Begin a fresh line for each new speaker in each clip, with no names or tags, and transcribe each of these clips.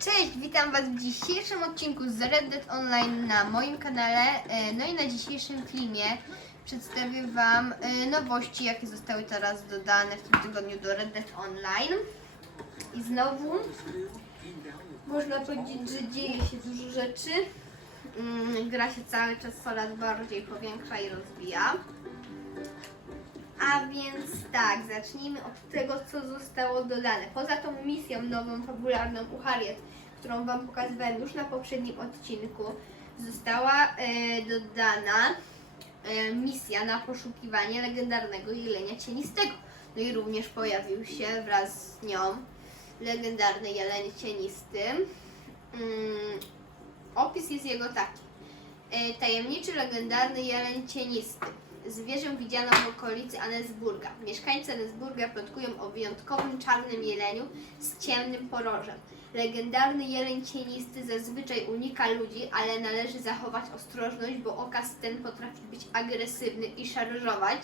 Cześć, witam Was w dzisiejszym odcinku z Red Dead Online na moim kanale. E, No i na dzisiejszym filmie przedstawię Wam e, nowości, jakie zostały teraz dodane w tym tygodniu do Red Dead Online. I znowu można powiedzieć, że dzieje się dużo rzeczy. Mm, Gra się cały czas coraz bardziej powiększa i rozwija. A więc tak, zacznijmy od tego, co zostało dodane. Poza tą misją nową, fabularną u Harriet, którą Wam pokazywałem już na poprzednim odcinku, została e, dodana e, misja na poszukiwanie legendarnego jelenia cienistego. No i również pojawił się wraz z nią legendarny jeleń cienisty. Mm, opis jest jego taki. E, tajemniczy, legendarny jeleń cienisty. Zwierzę widziano w okolicy Anesburga. Mieszkańcy Anesburga plotkują o wyjątkowym czarnym jeleniu z ciemnym porożem. Legendarny jeleń cienisty zazwyczaj unika ludzi, ale należy zachować ostrożność, bo okaz ten potrafi być agresywny i szarżować,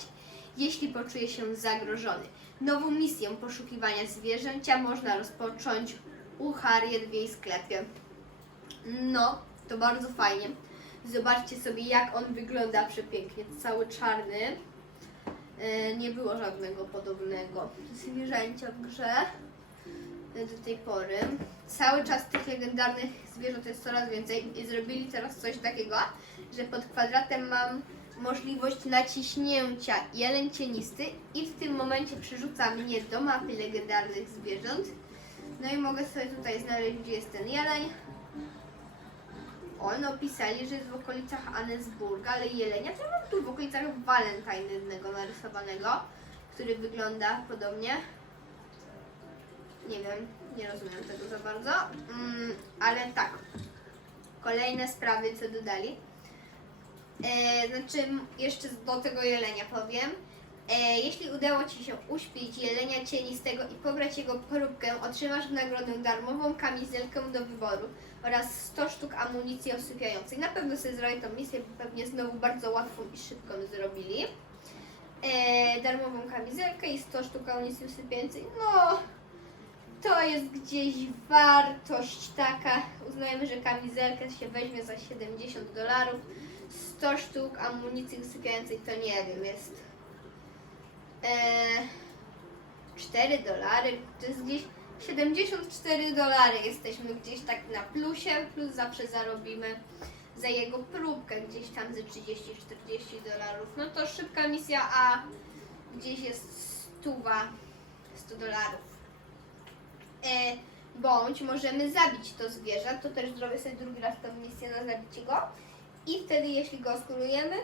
jeśli poczuje się zagrożony. Nową misję poszukiwania zwierzęcia można rozpocząć u Harriet w jej sklepie. No, to bardzo fajnie. Zobaczcie sobie, jak on wygląda przepięknie. Cały czarny. E, Nie było żadnego podobnego zwierzęcia w grze e, do tej pory. Cały czas tych legendarnych zwierząt jest coraz więcej i zrobili teraz coś takiego, że pod kwadratem mam możliwość naciśnięcia jeleń cienisty i w tym momencie przerzuca mnie do mapy legendarnych zwierząt. No i mogę sobie tutaj znaleźć, gdzie jest ten jeleń. O, no pisali, że jest w okolicach Annesburga, ale jelenia to mam tu w okolicach Valentine jednego narysowanego, który wygląda podobnie. Nie wiem, nie rozumiem tego za bardzo. Mm, ale tak. Kolejne sprawy, co dodali. E, znaczy, jeszcze do tego jelenia powiem. E, jeśli udało Ci się uśpić jelenia cienistego i pobrać jego próbkę, otrzymasz w nagrodę darmową kamizelkę do wyboru oraz 100 sztuk amunicji osypiającej. Na pewno sobie zrobię tą misję, bo pewnie znowu bardzo łatwą i szybką zrobili. E, darmową kamizelkę i 100 sztuk amunicji usypiającej. No, to jest gdzieś wartość taka. Uznajemy, że kamizelkę się weźmie za 70 dolarów. 100 sztuk amunicji usypiającej to nie wiem, jest e, 4 dolary. To jest gdzieś 74 dolary. Jesteśmy gdzieś tak na plusie, plus zawsze zarobimy za jego próbkę gdzieś tam ze 30-40 dolarów. No to szybka misja, a gdzieś jest stuwa 100 dolarów. E, bądź możemy zabić to zwierzę, to też zrobię sobie drugi raz tę misję na zabicie go i wtedy jeśli go skulujemy,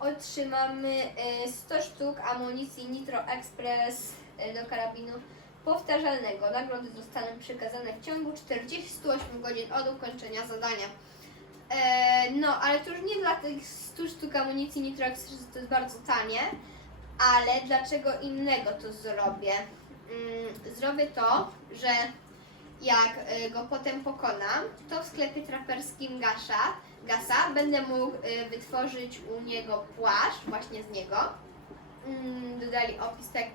otrzymamy e, 100 sztuk amunicji Nitro Express e, do karabinu powtarzalnego. Nagrody zostaną przekazane w ciągu 48 godzin od ukończenia zadania. E, no, ale to już nie dla tych 100 sztuk amunicji Nitro Express, to jest bardzo tanie, ale dlaczego innego to zrobię? Mm, zrobię to, że jak y, go potem pokonam, to w sklepie traperskim Gasza, Gasa będę mógł y, wytworzyć u niego płaszcz, właśnie z niego. Mm, Dodali opis tak.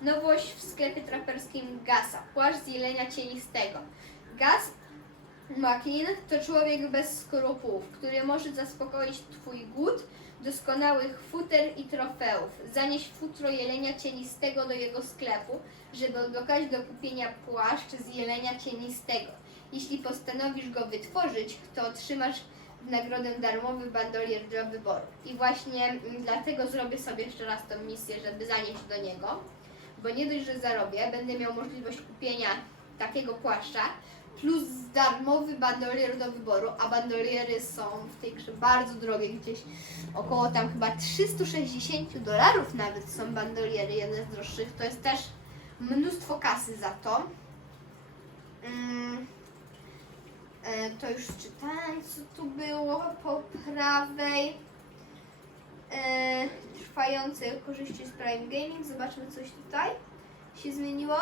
Nowość w sklepie traperskim Gasa. Płaszcz z jelenia cienistego. Gas Makin to człowiek bez skrupułów, który może zaspokoić Twój głód doskonałych futer i trofeów. Zanieś futro jelenia cienistego do jego sklepu, żeby odblokać do kupienia płaszcz z jelenia cienistego. Jeśli postanowisz go wytworzyć, to otrzymasz w nagrodę darmowy bandolier do wyboru. I właśnie mm, dlatego zrobię sobie jeszcze raz tą misję, żeby zanieść do niego, bo nie dość, że zarobię, będę miał możliwość kupienia takiego płaszcza, plus darmowy bandolier do wyboru, a bandoliery są w tej grze bardzo drogie, gdzieś około tam chyba 360 dolarów nawet są bandoliery, jedne z droższych, to jest też mnóstwo kasy za to. Mm, e, to już czytałem, co tu było po prawej. E, trwające korzyści z Prime Gaming, zobaczmy coś tutaj się zmieniło.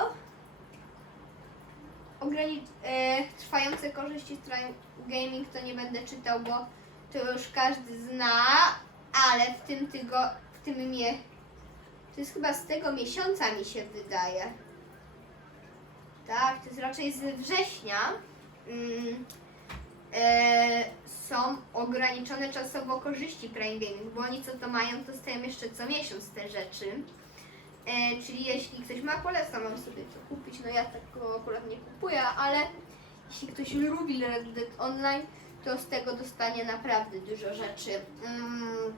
Ogranic- e, trwające korzyści z Prime Gaming to nie będę czytał, bo to już każdy zna, ale w tym tygo, w tym mie, to jest chyba z tego miesiąca mi się wydaje. Tak, to jest raczej z września. mm, są ograniczone czasowo korzyści Prime Gaming, bo oni co to mają, to dostają jeszcze co miesiąc te rzeczy. E, czyli jeśli ktoś ma, polecam wam sobie to kupić. No ja tego akurat nie kupuję, ale jeśli ktoś lubi Red Dead Online, to z tego dostanie naprawdę dużo rzeczy. Mm,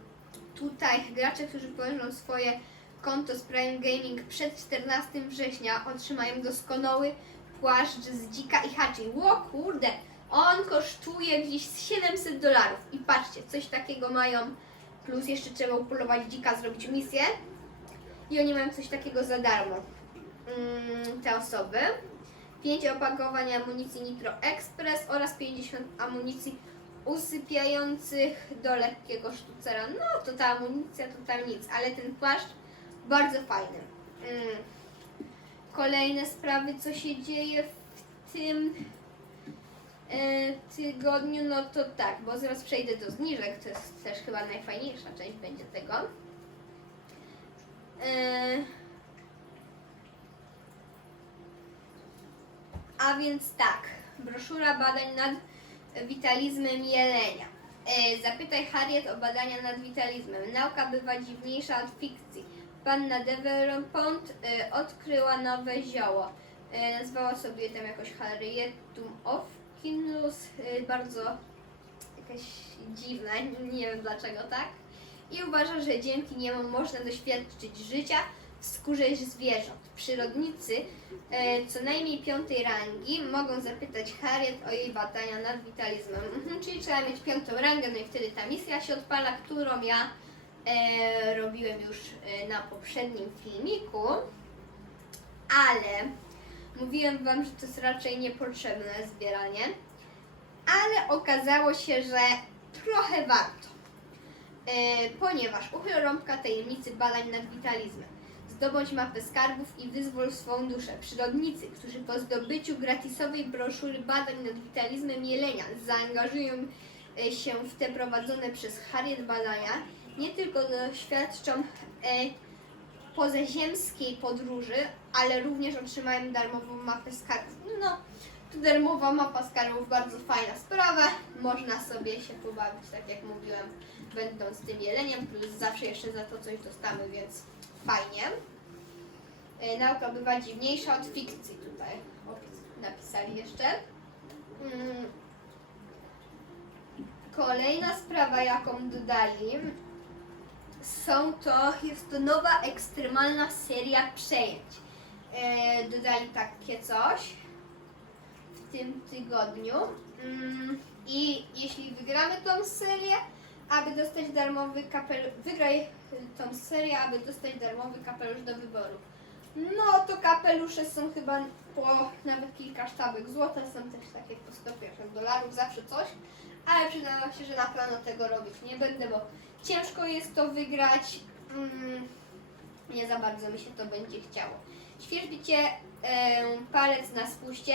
tutaj gracze, którzy położą swoje konto z Prime Gaming przed 14 września otrzymają doskonały płaszcz z Dzika i Hachi. Ło kurde, on kosztuje gdzieś z 700 dolarów. I patrzcie, coś takiego mają, plus jeszcze trzeba upolować Dzika, zrobić misję. I oni mają coś takiego za darmo. Mm, te osoby. 5 opakowań amunicji Nitro Express oraz 50 amunicji usypiających do lekkiego sztucera. No to ta amunicja to tam nic, ale ten płaszcz bardzo fajny. Mm. Kolejne sprawy, co się dzieje w tym tygodniu, no to tak, bo zaraz przejdę do zniżek, to jest też chyba najfajniejsza część będzie tego. E, A więc tak, broszura badań nad witalizmem jelenia. E, zapytaj Harriet o badania nad witalizmem. Nauka bywa dziwniejsza od fikcji. Panna Deverpont e, odkryła nowe zioło. E, nazwała sobie tam jakoś Harrietum Hopkins. E, bardzo jakaś dziwna, nie wiem dlaczego tak. I uważa, że dzięki niemu można doświadczyć życia w skórze zwierząt. Przyrodnicy e, co najmniej piątej rangi mogą zapytać Harriet o jej badania nad witalizmem. Mhm, czyli trzeba mieć piątą rangę, no i wtedy ta misja się odpala, którą ja e, robiłem już na poprzednim filmiku. Ale mówiłem Wam, że to jest raczej niepotrzebne zbieranie. Ale okazało się, że trochę warto. E, ponieważ uchyl rąbka tajemnicy badań nad witalizmem. Zdobądź mapę skarbów i wyzwól swą duszę. Przyrodnicy, którzy po zdobyciu gratisowej broszury badań nad witalizmem jelenia zaangażują e, się w te prowadzone przez Harriet badania, nie tylko doświadczą e, pozaziemskiej podróży, ale również otrzymają darmową mapę skarbów. No, to darmowa mapa skarbów, bardzo fajna sprawa. Można sobie się pobawić, tak jak mówiłem, będąc tym jeleniem, plus zawsze jeszcze za to coś dostamy, więc fajnie. E, nauka bywa dziwniejsza od fikcji tutaj. Napisali jeszcze. Mm. Kolejna sprawa, jaką dodali, są to, jest to nowa ekstremalna seria przejęć. E, dodali takie coś w tym tygodniu. Mm, I jeśli wygramy tą serię, aby dostać darmowy kapelusz, wygraj tą serię, aby dostać darmowy kapelusz do wyboru. No to kapelusze są chyba po nawet kilka sztabek złota, są też takie po 150 dolarów, zawsze coś, ale przyznam się, że na pewno tego robić nie będę, bo ciężko jest to wygrać. Mm, nie za bardzo mi się to będzie chciało. Świeżbicie e, palec na spuście.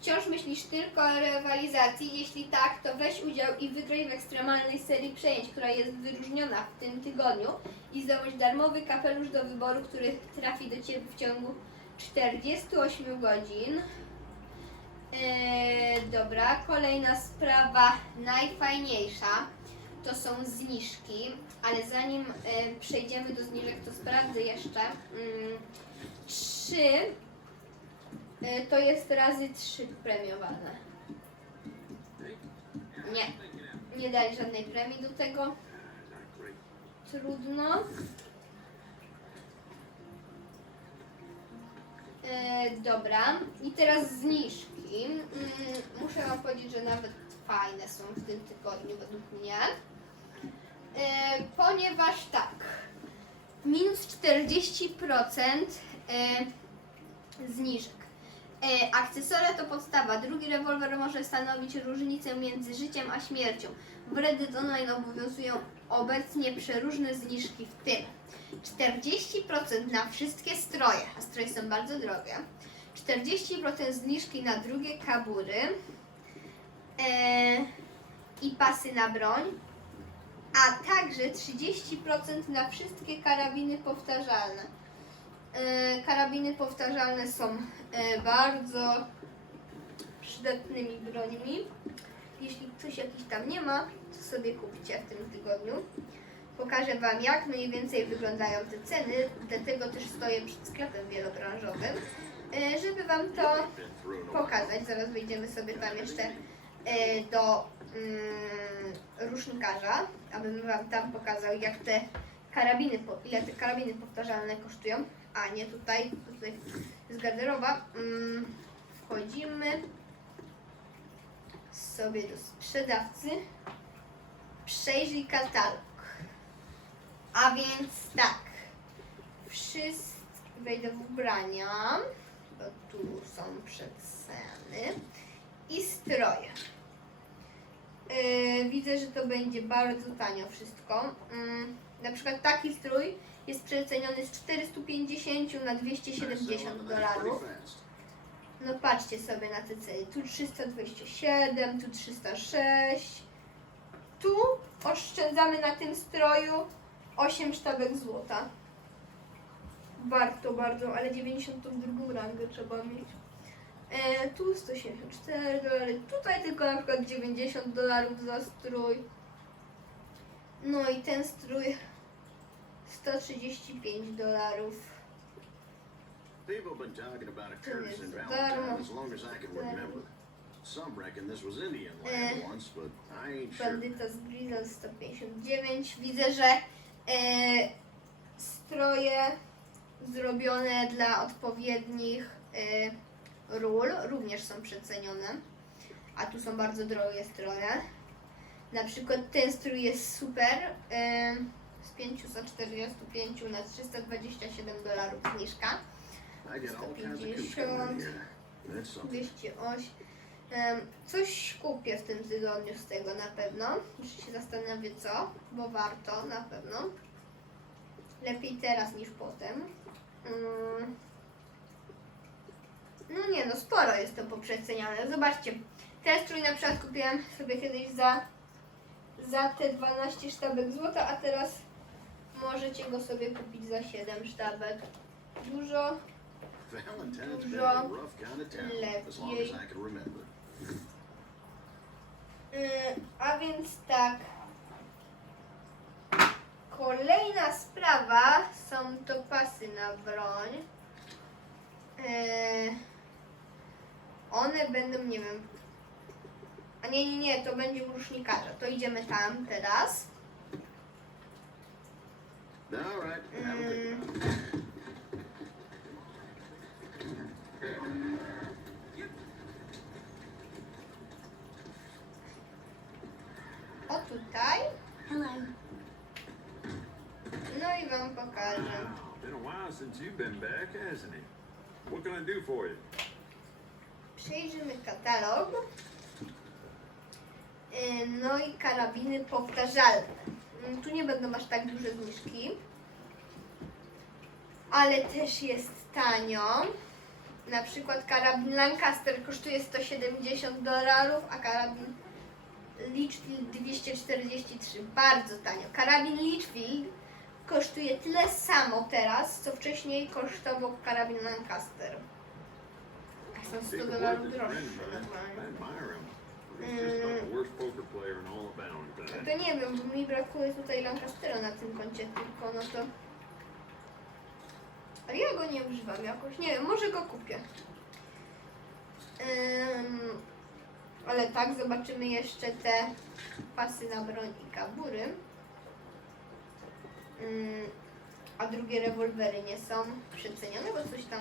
Wciąż myślisz tylko o rywalizacji? Jeśli tak, to weź udział i wygraj w ekstremalnej serii przejęć, która jest wyróżniona w tym tygodniu i zdobądź darmowy kapelusz do wyboru, który trafi do Ciebie w ciągu 48 godzin. Eee, dobra, kolejna sprawa, najfajniejsza, to są zniżki, ale zanim e, przejdziemy do zniżek, to sprawdzę jeszcze, mm, czy e, to jest razy 3 premiowane. Nie, nie dali żadnej premii do tego. Trudno. E, dobra, i teraz zniżki. Mm, muszę Wam powiedzieć, że nawet fajne są w tym tygodniu według mnie. Ponieważ tak, minus 40% e, zniżek. E, akcesoria to podstawa. Drugi rewolwer może stanowić różnicę między życiem a śmiercią. W Red Dead Online obowiązują obecnie przeróżne zniżki, w tym 40% na wszystkie stroje, a stroje są bardzo drogie. 40% zniżki na drugie kabury e, i pasy na broń, także 30% na wszystkie karabiny powtarzalne. E, karabiny powtarzalne są e, bardzo przydatnymi brońmi. Jeśli ktoś jakiś tam nie ma, to sobie kupcie w tym tygodniu. Pokażę Wam, jak mniej więcej wyglądają te ceny, dlatego też stoję przed sklepem wielobranżowym, e, żeby Wam to pokazać. Zaraz wejdziemy sobie tam jeszcze do mm, rusznikarza, abym Wam tam pokazał, jak te karabiny, ile te karabiny powtarzalne kosztują. A nie tutaj, tutaj jest garderoba. Mm, wchodzimy sobie do sprzedawcy. Przejrzyj katalog. A więc tak. Wszystkie wejdę w ubrania, bo tu są przeceny. I stroje. Yy, widzę, że to będzie bardzo tanio wszystko. Mm, na przykład taki strój jest przeceniony z 450 na 270 dolarów. No patrzcie sobie na te ceny. Tu 327, tu 306. Tu oszczędzamy na tym stroju 8 sztabek złota. Warto bardzo, ale 92 rangę trzeba mieć. E, tu 174 dolary, tutaj tylko na przykład 90 dolarów za strój. No i ten strój 135 dolarów.
People have been talking about a
Ten
curse
jest
in
za
Valentine
darmo.
as long as I can
Ten-
remember. Some reckon this was Indian land once, but I ain't sure.
Bandyta z Grizzle 159. Widzę, że e, stroje zrobione dla odpowiednich e, ról również są przecenione. A tu są bardzo drogie stroje. Na przykład ten strój jest super. E, z 545 na 327 dolarów zniżka.
I get all kinds of coops coming in here. That's something.
208. Em, Coś kupię w tym tygodniu z tego na pewno. Jeszcze się zastanowię co, bo warto na pewno. Lepiej teraz niż potem. No nie no, sporo jest to poprzeceniane. Zobaczcie, ten strój na przykład kupiłam sobie kiedyś za, za te 12 sztabek złota, a teraz możecie go sobie kupić za 7 sztabek. Dużo Dużo lepiej. Yy, a więc tak. Kolejna sprawa są to pasy na broń. Yy, one będą, nie wiem. A nie, nie, nie, to będzie u rusznikarza. To idziemy tam teraz.
All right, have a good
Yy, o tutaj.
Hello.
No i wam pokażę.
Wow, been a while since you've been back, hasn't it? What can I do for you?
Przejrzymy katalog. No i karabiny powtarzalne. Mm, Tu nie będą aż tak duże zniżki. Ale też jest tanio. Na przykład karabin Lancaster kosztuje 170 dolarów, a karabin Litchfield 243. Bardzo tanio. Karabin Litchfield kosztuje tyle samo teraz, co wcześniej kosztował karabin Lancaster. Są 100
Big
dolarów droższe.
I admire him. He's just about the worst poker player in all of
No To nie wiem, bo mi brakuje tutaj Lancastera na tym koncie, tylko no to... Ale ja go nie używam jakoś, nie wiem, może go kupię. Ym, ale tak, zobaczymy jeszcze te pasy na broń i kabury. Ym, a drugie rewolwery nie są przecenione, bo coś tam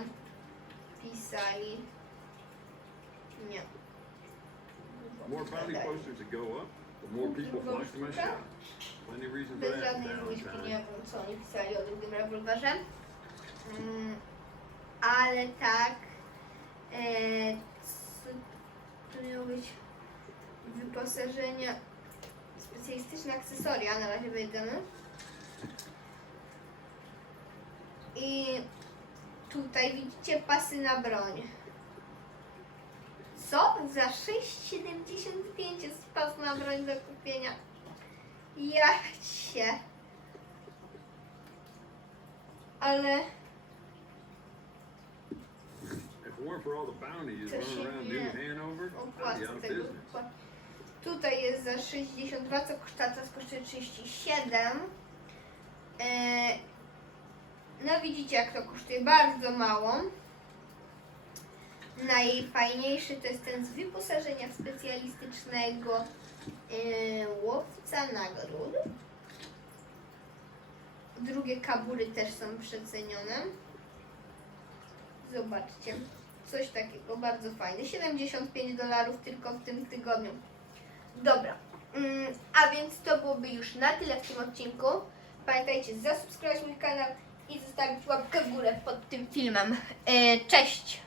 pisali. Nie.
More bounty posters that go up, the more people my shop. Plenty of reason for
Bez
that
żadnej zniżki, nie wiem co oni pisali o drugim rewolwerze. Mm, ale tak, e, co to miało być wyposażenie, specjalistyczne akcesoria, na razie wejdziemy. I tutaj widzicie pasy na broń. Co? Za 6,75 jest pas na broń do kupienia. Ja się. Ale To się nie opłaca tego. Tutaj jest za 62, co kosztuje, teraz kosztuje 37. E, no widzicie jak to kosztuje, bardzo mało. Najfajniejszy to jest ten z wyposażenia specjalistycznego e, łowca nagród. Drugie kabury też są przecenione. Zobaczcie. Coś takiego, bardzo fajne. 75 dolarów tylko w tym tygodniu. Dobra. Mm, a więc to byłoby już na tyle w tym odcinku. Pamiętajcie zasubskrybować mój kanał i zostawić łapkę w górę pod tym filmem. E, cześć!